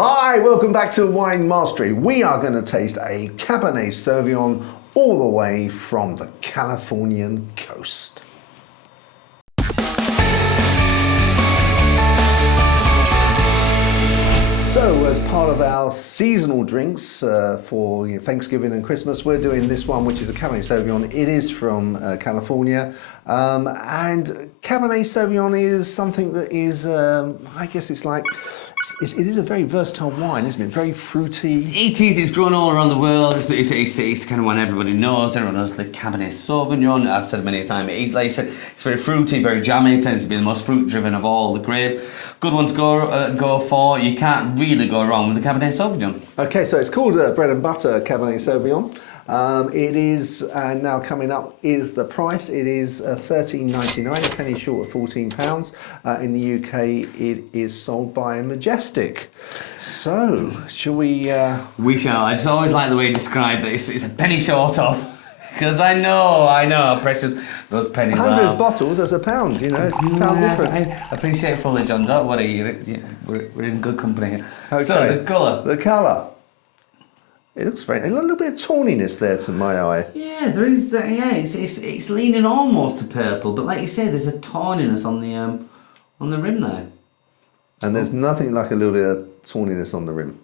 Hi, welcome back to Wine Mastery. We are going to taste a Cabernet Sauvignon all the way from the Californian coast. So, as part of our seasonal drinks for Thanksgiving and Christmas, we're doing this one, which is a Cabernet Sauvignon. It is from California, and Cabernet Sauvignon is something that is, I guess it's like, it is a very versatile wine, isn't it? Very fruity. It is. It's grown all around the world. It's the kind of one everybody knows. Everyone knows the Cabernet Sauvignon. I've said it many times. It's like I said, it's very fruity, very jammy. It tends to be the most fruit-driven of all the grapes. Good one to go for. You can't really go wrong with the Cabernet Sauvignon. Okay, so it's called Bread Butter Cabernet Sauvignon. It is now coming up is the price. It is $13.99, a penny short of £14. In the UK, it is sold by Majestic. So, shall we? We shall. I just always like the way you describe it. It's a penny short of. Because I know how precious those pennies 100 are. bottles, that's a pound, you know, it's a pound difference. I appreciate it fully, John. Don't worry, we're in good company here. Okay. So, the colour. The colour. It looks very, a little bit of tawniness there to my eye. Yeah, there is. It's leaning almost to purple, but like you say, there's a tawniness on the rim there. And there's nothing like a little bit of tawniness on the rim.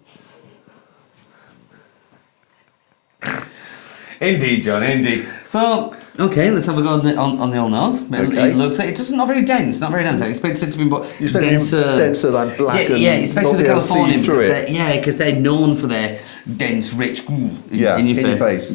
Indeed, John, indeed. So, okay, let's have a go on the old nose. Okay. It looks like it's just not very dense, not very dense. I expect it to be more denser, like black and especially the Californian, through it. because they're known for their dense, rich in your face.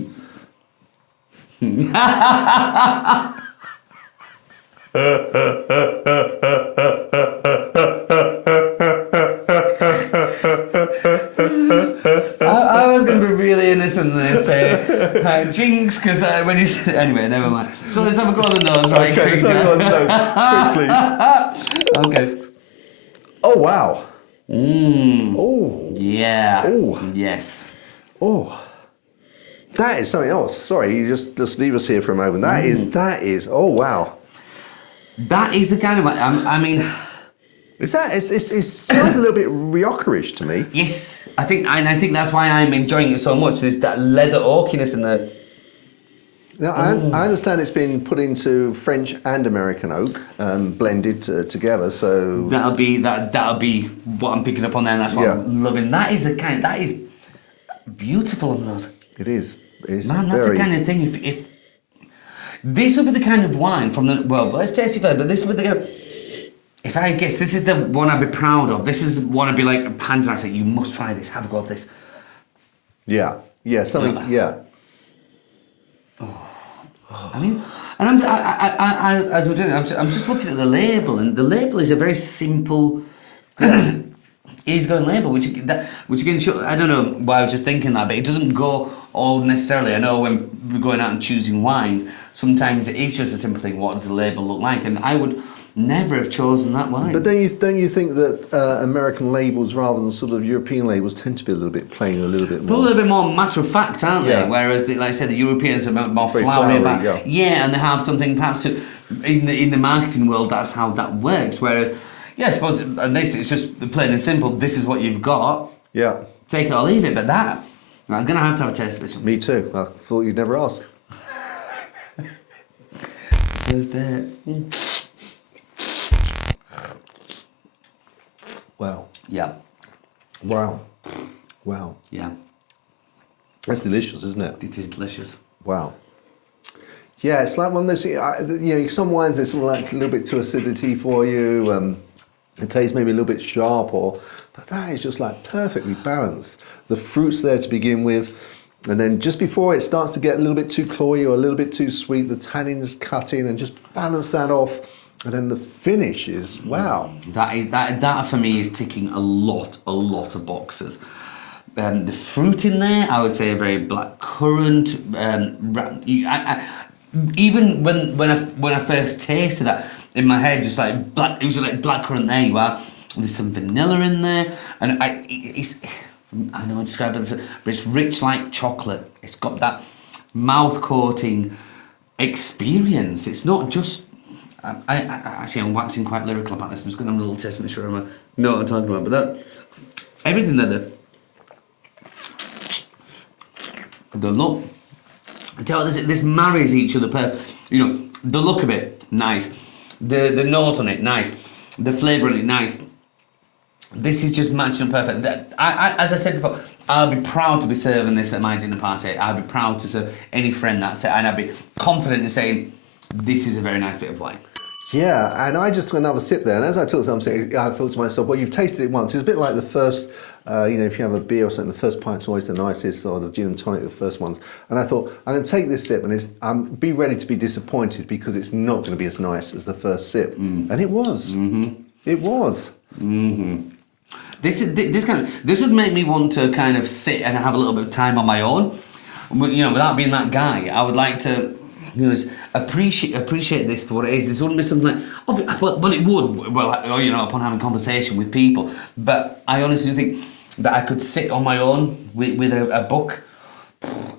I was going to be really innocent and say jinx, because when you anyway, never mind. So let's have a go on the nose, right? Okay, let's have a go on the nose quickly. Okay. Oh wow. Oh. Yeah. Oh. Yes. Oh. That is something else. Sorry, you just leave us here for a moment. That is. Oh wow. That is the kind of. I mean. Is that? It smells a little bit Rioja-ish to me. Yes, I think that's why I'm enjoying it so much. There's that leather oakiness in there. Now, I understand it's been put into French and American oak, blended together. So that'll be what I'm picking up on there, and that's what I'm loving. That is beautiful on those. It is. It's Man, that's the kind of thing. If this would be the kind of wine from the let's taste it first. But this would be the. If I guess this is the one I'd be proud of. This is one I'd be like handing out. Say, you must try this. Have a go of this. Yeah. Something. Yeah. I mean, and as we're doing, I'm just looking at the label, and the label is a very simple, easygoing label, which again, I don't know why I was just thinking that, but it doesn't go all necessarily. I know when we're going out and choosing wines, sometimes it is just a simple thing. What does the label look like? And I would never have chosen that wine. But don't you think that American labels rather than sort of European labels tend to be a little bit plain, a little bit more... a little bit more matter of fact, aren't they? Whereas, like I said, the Europeans are more flowery about... and they have something perhaps to... In the marketing world, that's how that works. Whereas, I suppose, and this it's just plain and simple, this is what you've got. Yeah. Take it or leave it, but that... I'm going to have a taste of this one. Me too. I thought you'd never ask. First day. Wow. Yeah. Wow. Yeah. That's delicious, isn't it? It is delicious. Wow. Yeah, it's like one of those, some wines, they're sort of like a little bit too acidity for you. It tastes maybe a little bit sharp, but that is just like perfectly balanced. The fruit's there to begin with, and then just before it starts to get a little bit too cloyy or a little bit too sweet, the tannins cut in and just balance that off. And then the finish is wow. That for me is ticking a lot of boxes. The fruit in there, I would say a very black currant. Even when I first tasted that, in my head, just like black, it was just like blackcurrant. There you are. There's some vanilla in there, and I know I describe it, but it's rich like chocolate. It's got that mouth coating experience. It's not just. I'm waxing quite lyrical about this. I'm just going to have a little taste, make sure I know what I'm talking about. But everything that the look. I tell you, this marries each other perfect. You know, the look of it, nice. The nose on it, nice. The flavour on it, nice. This is just matching perfect. As I said before, I'll be proud to be serving this at my dinner party. I'll be proud to serve any friend that's it, and I'll be confident in saying, this is a very nice bit of wine. Yeah, and I just took another sip there, and as I took something, I thought to myself, well, you've tasted it once. It's a bit like the first, if you have a beer or something, the first pint's always the nicest, or the gin and tonic, the first ones. And I thought, I'm going to take this sip, and be ready to be disappointed because it's not going to be as nice as the first sip. And it was. It was. This would make me want to kind of sit and have a little bit of time on my own, without being that guy. I would like to, just appreciate this for what it is. This wouldn't be something like, well, it would, upon having conversation with people. But I honestly think that I could sit on my own with a book,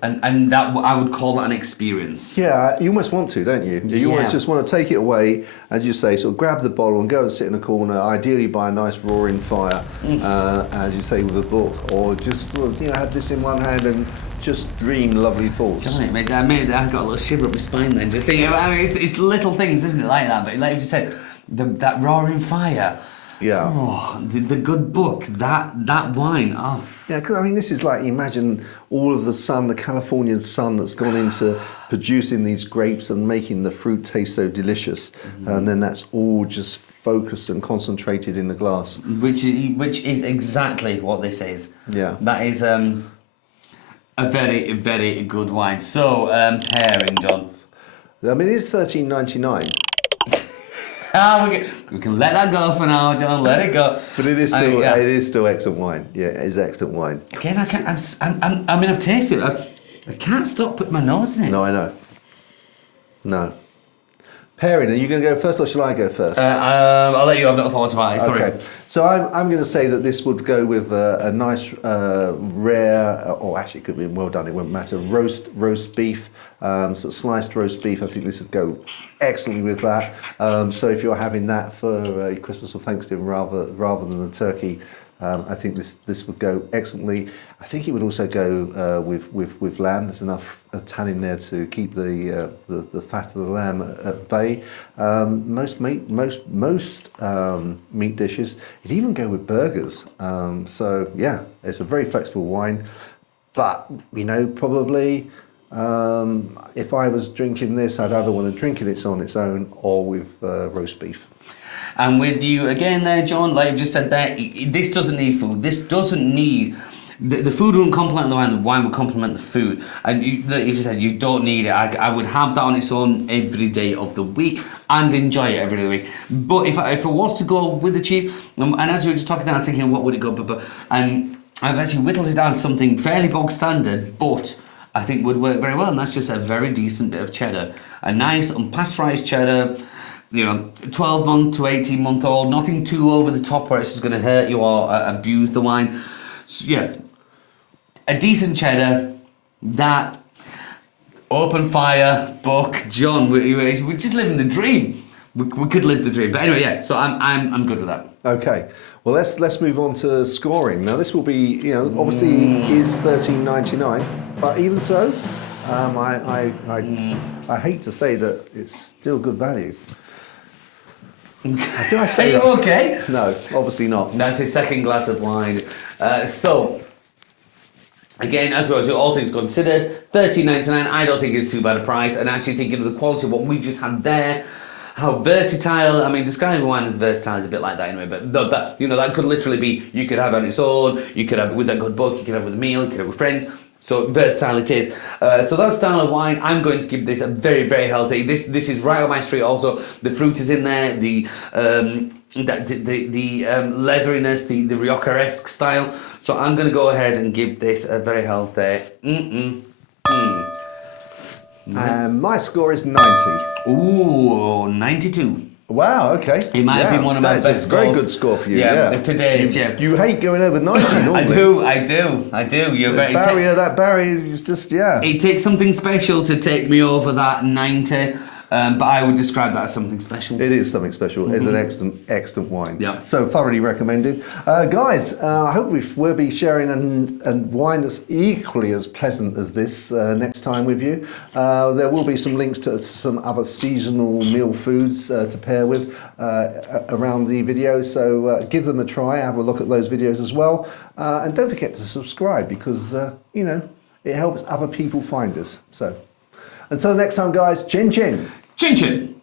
and that I would call that an experience. Yeah, you almost want to, don't you? You almost just want to take it away, as you say, sort of grab the bottle and go and sit in a corner, ideally by a nice roaring fire, as you say, with a book, or just sort of, have this in one hand and just dream lovely thoughts. I got a little shiver up my spine then, just thinking. It's little things, isn't it, like that? But like you just said, that roaring fire. Yeah. Oh, the good book, that wine. Oh. Yeah, because this is like, imagine all of the sun, the Californian sun that's gone into producing these grapes and making the fruit taste so delicious, and then that's all just focused and concentrated in the glass. Which is exactly what this is. Yeah. That is a very, very good wine. So, pairing, John. It is $13.99. We can let that go for now, John. Let it go. But it is still it is still excellent wine. Yeah, it is excellent wine. Again, I've tasted it. I can't stop putting my nose in it. No, I know. No. Pairing, are you going to go first or shall I go first? I'll let you have not thought about it. Sorry. Okay. So I'm going to say that this would go with a nice rare, or actually it could be well done. It wouldn't matter. Roast beef, sort of sliced roast beef. I think this would go excellently with that. So if you're having that for Christmas or Thanksgiving rather than the turkey, I think this would go excellently. I think it would also go with lamb. There's enough tannin there to keep the fat of the lamb at bay. Most meat dishes, it'd even go with burgers. So yeah, it's a very flexible wine. But probably if I was drinking this, I'd either want to drink it on its own or with roast beef. And with you again there, John, like you just said there, this doesn't need food. This doesn't need... The food wouldn't complement the wine, the wine would complement the food. And you just said, you don't need it. I would have that on its own every day of the week and enjoy it every day of the week. But if I was to go with the cheese, and as we were just talking, I was thinking, what would it go? And I've actually whittled it down to something fairly bog standard, but I think would work very well. And that's just a very decent bit of cheddar. A nice unpasteurized cheddar, 12-month to 18-month-old, nothing too over the top where it's just going to hurt you or abuse the wine. So, yeah, a decent cheddar, that open fire book, John. We're just living the dream. We could live the dream, but anyway, yeah. So I'm good with that. Okay, well let's move on to scoring. Now this will be, obviously it is $13.99, but even so, I hate to say that it's still good value. Do I say Are you okay? No, obviously not. That's his second glass of wine. So, again, as well as all things considered, $13.99, I don't think is too bad a price. And actually thinking of the quality of what we just had there, how versatile. Describing wine as versatile is a bit like that anyway. But that could literally be, you could have it on its own, you could have it with a good book, you could have it with a meal, you could have it with friends. So versatile it is. So that style of wine, I'm going to give this a very, very healthy. This is right on my street. Also, the fruit is in there. The leatheriness, the Rioja-esque style. So I'm going to go ahead and give this a very healthy. My score is 90. Ooh, 92. Wow, okay. It might have been one of my best scores. That's a very good score for you. Yeah, today, You hate going over 90 normally. I do. You're very... That barrier is just, It takes something special to take me over that 90. but I would describe that as something special. It is something special. It's an excellent wine. Yeah. So thoroughly recommended. Guys, I hope we'll be sharing a wine that's equally as pleasant as this next time with you. There will be some links to some other seasonal meal foods to pair with around the video. So give them a try. Have a look at those videos as well. And don't forget to subscribe because, you know, it helps other people find us. So until next time, guys, chin chin. Chin chin.